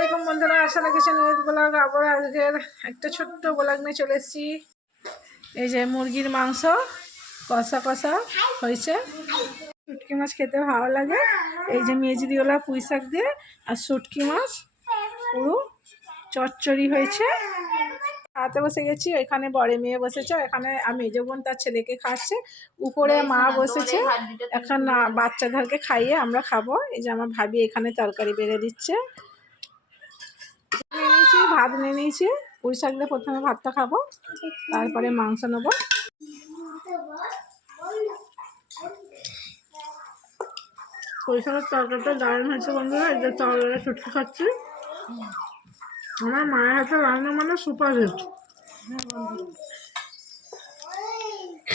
আলাইকুম বন্ধুরা, আশা রাখছি নিউজ ব্লগ আবার আজকের একটা ছোট্ট ব্লগ নিয়ে চলে এসেছি। এই যে মুরগির মাংস কষা কষা হয়েছে। শুটকি মাছ খেতে ভালো লাগে। এই যে মেজরিওলা পুঁই শাক দিয়ে আর শুটকি মাছ পুরো চচ্চড়ি হয়েছে। খাওয়াতে বসে গেছি। এখানে বড় মেয়ে বসেছে, এখানে মেজো বোন তার ছেলেকে খাচ্ছে, উপরে মা বসেছে। এখন বাচ্চাদেরকে খাইয়ে আমরা খাবো। এই যে আমার ভাবি এখানে তরকারি বেড়ে দিচ্ছে। নিয়ে নিয়েছি, ভাত নিয়ে নিয়েছি। পুঁই শাক দিয়ে প্রথমে ভাতটা খাবো, তারপরে মাংস নেবো। পুঁই শাকের তরকারিটা দারুণ হয়েছে বন্ধুরা। এই যে তরকারিটা শুটকি খাচ্ছি। আমার মায়ের হাতে রান্না মানে সুপার হিট।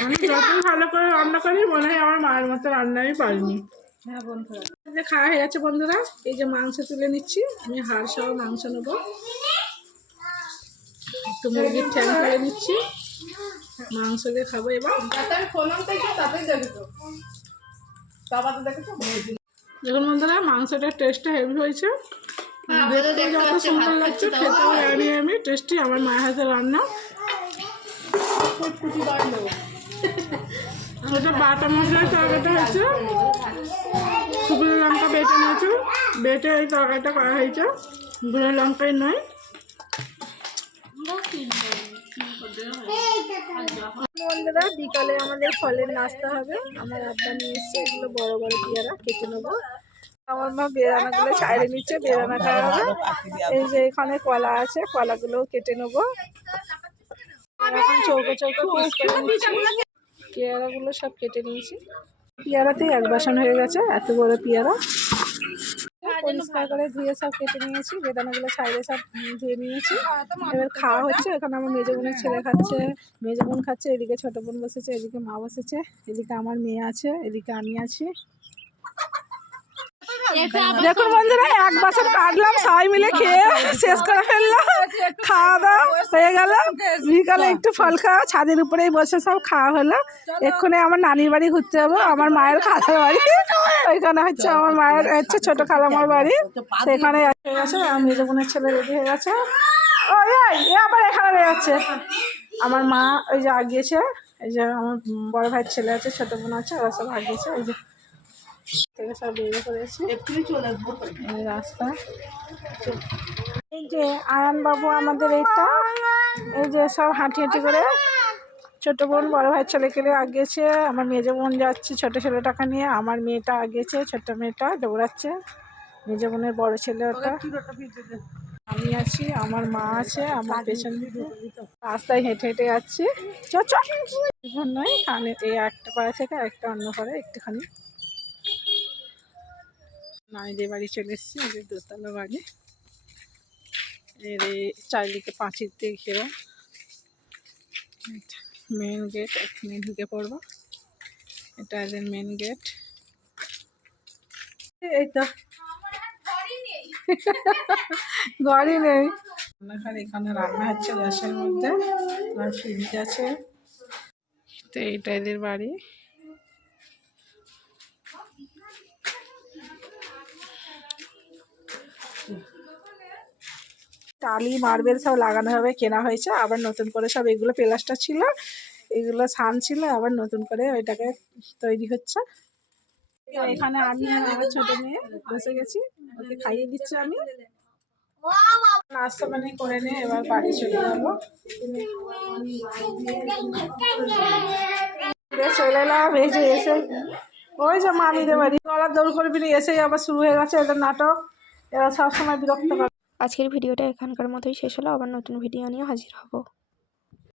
আমি যতই ভালো করে রান্না করি মনে হয় আমার মায়ের মতো রান্না আমি পারিনি। হ্যাঁ বন্ধুরা, খাওয়া হয়ে যাচ্ছে বন্ধুরা। এই যে মাংস তুলে নিচ্ছি, আমি হাড় সহ মাংস নেবো। একটু মুরগির ঠ্যাং করে নিচ্ছি, মাংস দিয়ে খাবো এবার। দেখুন বন্ধুরা, মাংসটার টেস্টটা হেভি হয়েছে, দেখতে যত সুন্দর লাগছে, খেতেও আমি টেস্টি। আমার মায়ের হাতে রান্না। ওটা বাটা মশলার তরকারিটা হয়েছে, শুকনো লঙ্কা বেটে নিয়েছে, বেটে এই তরকারিটা করা হয়েছে, গুঁড়ো লঙ্কাই নয়। বন্ধুরা, বিকালে আমাদের ফলের নাস্তা হবে। আমার আব্বা নিয়ে এসছে এগুলো বড় বড় পেয়ারা, কেটে নেবো। আমার মা বেদানাগুলো ছাড়িয়ে নিচ্ছে, বেদানা খাওয়া হবে। এই যে এখানে কলা আছে, কলাগুলো কেটে নেবো। এখন চৌকো চৌকো পিস করে নিচ্ছি। পেয়ারাগুলো সব কেটে নিয়েছি। পেয়ারাতেই এক বাসন হয়ে গেছে, এত বড় পেয়ারা। পরিষ্কার করে ধুয়ে সব কেটে নিয়েছি, বেদানাগুলো ছাড়িয়ে সব ধুয়ে নিয়েছি। এবার খাওয়া হচ্ছে। এখানে আমার মেজো বোনের ছেলে খাচ্ছে, মেজো বোন খাচ্ছে, এদিকে ছোটো বোন বসেছে, এদিকে মা বসেছে, এদিকে আমার মেয়ে আছে, এদিকে আমি আছি। দেখুন বন্ধুরা, এক বাসন কাটলাম, সবাই মিলে খেয়ে শেষ করে ফেললাম। খাওয়া দাওয়া হয়ে গেল। বিকালে একটু ফল খাওয়া, ছাদের উপরেই বসে সব খাওয়া হলো। এক্ষুনি আমার নানির বাড়ি ঘুরতে যাবো, আমার মায়ের খালার বাড়ি। ওইখানে হচ্ছে আমার মায়ের হচ্ছে ছোটো খালামার বাড়ি, সেখানে হয়ে গেছে। আমার মেজো বোনের ছেলে রেডি হয়ে গেছে। ওই আবার এখানে রয়ে যাচ্ছে। আমার মা ওই যে আগিয়েছে, এই যে আমার বড় ভাইয়ের ছেলে আছে, ছোটো বোন আছে, ওরা সব আগিয়েছে। ওই যে থেকে সব বেরিয়ে পড়েছি রাস্তা। এই যে আয়ান বাবু আমাদের এইটা, এই যে সব হাঁটি হাঁটি করে ছোটো বোন বড় ভাইয়ের ছেলেকে আগিয়েছে। আমার মেজো বোন যাচ্ছে ছোটো ছেলেটাকে নিয়ে, আমার মেয়েটা আগিয়েছে, ছোট্ট মেয়েটা দৌড়াচ্ছে। মেজো বোনের বড় ছেলে ওটা, আমি আছি, আমার মা আছে আমার পেছন দিকে। রাস্তায় হেঁটে হেঁটে যাচ্ছি। নয় কানে, এই একটা পাড়া থেকে একটা অন্য পাড়ে একটুখানি। নানিদের বাড়ি চলে এসেছি, ওদের দোতলা বাড়ি। এর চারিদিকে পাঁচিল দিয়ে ঘেরা, মেন গেট। এখানে ঢুকে পড়বো, এটা এদের মেন গেট। এই তো ঘরই নেই। এখানে রান্না হচ্ছে গ্যাসের মধ্যে, আর ফ্রিজ আছে। তো এইটা এদের বাড়ি। টালি মার্বেল সব লাগানো হবে, কেনা হয়েছে। আবার নতুন করে সব এগুলো প্লাস্টার ছিল, এগুলো ছান ছিল, আবার নতুন করে ওইটাকে তৈরি হচ্ছে। এখানে আমি আর আমার ছোট মেয়ে বসে গেছি, ওকে খাইয়ে দিচ্ছি আমি। নাস্তা পানি করে নিয়ে এবার বাড়ি চলে যাবো। চলে এলাম। এই যে এসে ওই যে মামিদের বাড়ি, গলার দৌড় করবি না, এসেই আবার শুরু হয়ে গেছে এদের নাটক। এরা সবসময় বিরক্ত করে। আজকের ভিডিওটা এখানকার মতোই শেষ হলো, আবার নতুন ভিডিও নিয়ে হাজির হব।